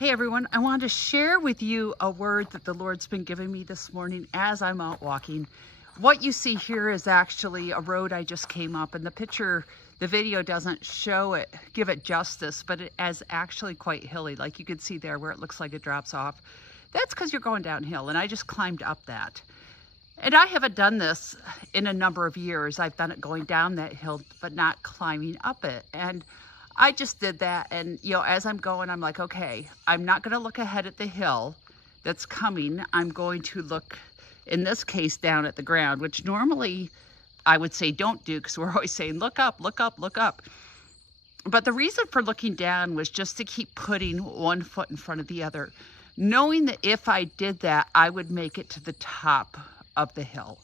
Hey everyone, I wanted to share with you a word that the Lord's been giving me this morning as I'm out walking. What you see here is actually a road I just came up, and the video doesn't show it, give it justice, but it is actually quite hilly. Like you can see there where it looks like it drops off. That's because you're going downhill, and I just climbed up that. And I haven't done this in a number of years. I've done it going down that hill, but not climbing up it. And I just did that, and as I'm going, I'm like, okay, I'm not going to look ahead at the hill that's coming. I'm going to look, in this case, down at the ground, which normally I would say don't do, because we're always saying look up, look up, look up. But the reason for looking down was just to keep putting one foot in front of the other, knowing that if I did that, I would make it to the top of the hill.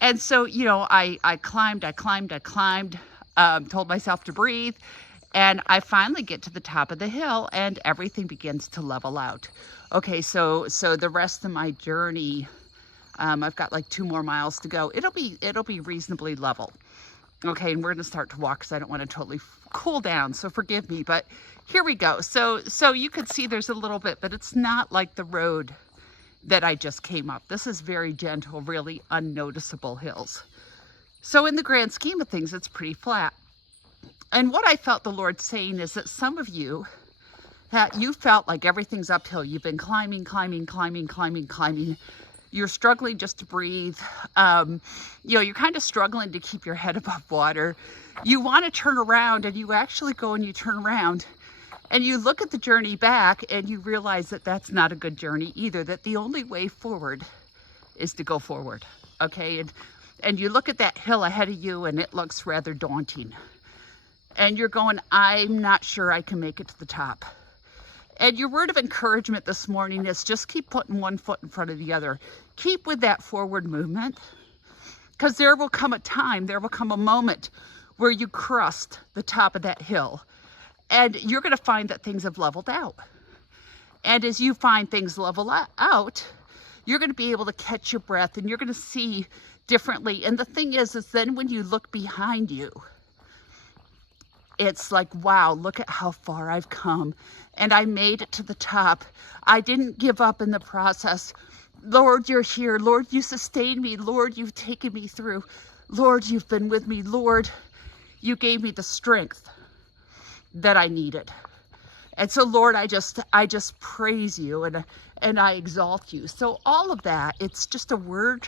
And so, I climbed, told myself to breathe. And I finally get to the top of the hill and everything begins to level out. Okay, so the rest of my journey, I've got like 2 more miles to go. It'll be reasonably level. Okay, and we're gonna start to walk because I don't want to totally cool down, so forgive me, but here we go. So you can see there's a little bit, but it's not like the road that I just came up. This is very gentle, really unnoticeable hills. So in the grand scheme of things, it's pretty flat. And what I felt the Lord saying is that some of you, that you felt like everything's uphill. You've been climbing. You're struggling just to breathe. You're kind of struggling to keep your head above water. You want to turn around, and you actually go and you turn around and you look at the journey back and you realize that that's not a good journey either, that the only way forward is to go forward. Okay, and you look at that hill ahead of you and it looks rather daunting. And you're going, I'm not sure I can make it to the top. And your word of encouragement this morning is just keep putting one foot in front of the other. Keep with that forward movement, because there will come a moment where you crest the top of that hill and you're going to find that things have leveled out. And as you find things level out, you're going to be able to catch your breath and you're going to see differently. And the thing is then when you look behind you, it's like, wow, look at how far I've come. And I made it to the top. I didn't give up in the process. Lord, you're here. Lord, you sustained me. Lord, you've taken me through. Lord, you've been with me. Lord, you gave me the strength that I needed. And so, Lord, I just praise you and I exalt you. So all of that, it's just a word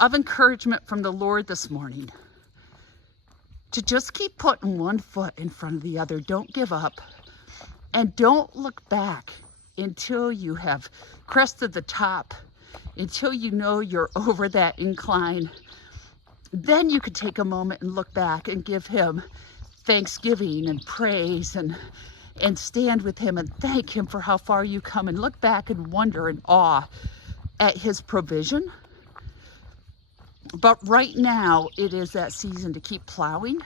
of encouragement from the Lord this morning, to just keep putting one foot in front of the other. Don't give up, and don't look back until you have crested the top, until you know you're over that incline. Then you can take a moment and look back and give him thanksgiving and praise and stand with him and thank him for how far you come, and look back and wonder and awe at his provision. But right now, it is that season to keep plowing,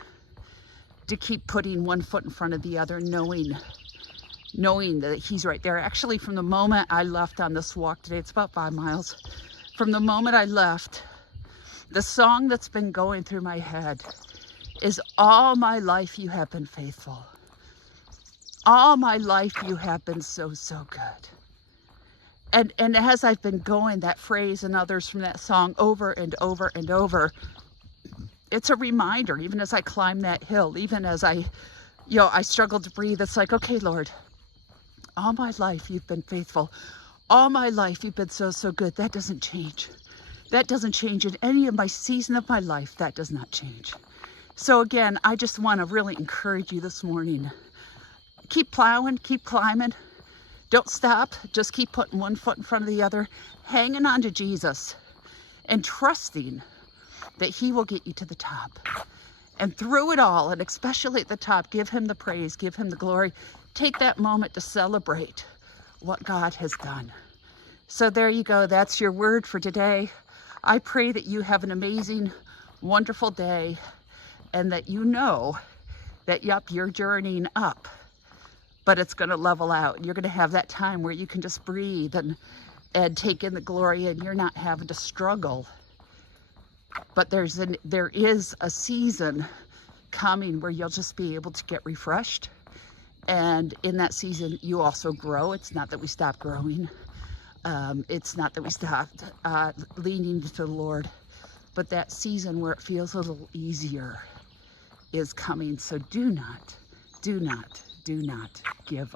to keep putting one foot in front of the other, knowing that he's right there. Actually, from the moment I left on this walk today, it's about 5 miles. From the moment I left, the song that's been going through my head is, all my life you have been faithful. All my life you have been so, so good. And as I've been going, that phrase and others from that song over and over and over, it's a reminder, even as I climb that hill, even as I struggle to breathe, it's like, okay, Lord, all my life you've been faithful. All my life you've been so, so good. That doesn't change. That doesn't change in any of my season of my life. That does not change. So again, I just want to really encourage you this morning. Keep plowing, keep climbing. Don't stop. Just keep putting one foot in front of the other, hanging on to Jesus and trusting that he will get you to the top. And through it all, and especially at the top, give him the praise, give him the glory. Take that moment to celebrate what God has done. So there you go. That's your word for today. I pray that you have an amazing, wonderful day, and that you know that, yep, you're journeying up, but it's going to level out. You're going to have that time where you can just breathe and take in the glory, and you're not having to struggle. But there is a season coming where you'll just be able to get refreshed And in that season, you also grow. It's not that we stop growing. It's not that we stopped leaning to the Lord, but that season where it feels a little easier is coming. So do not give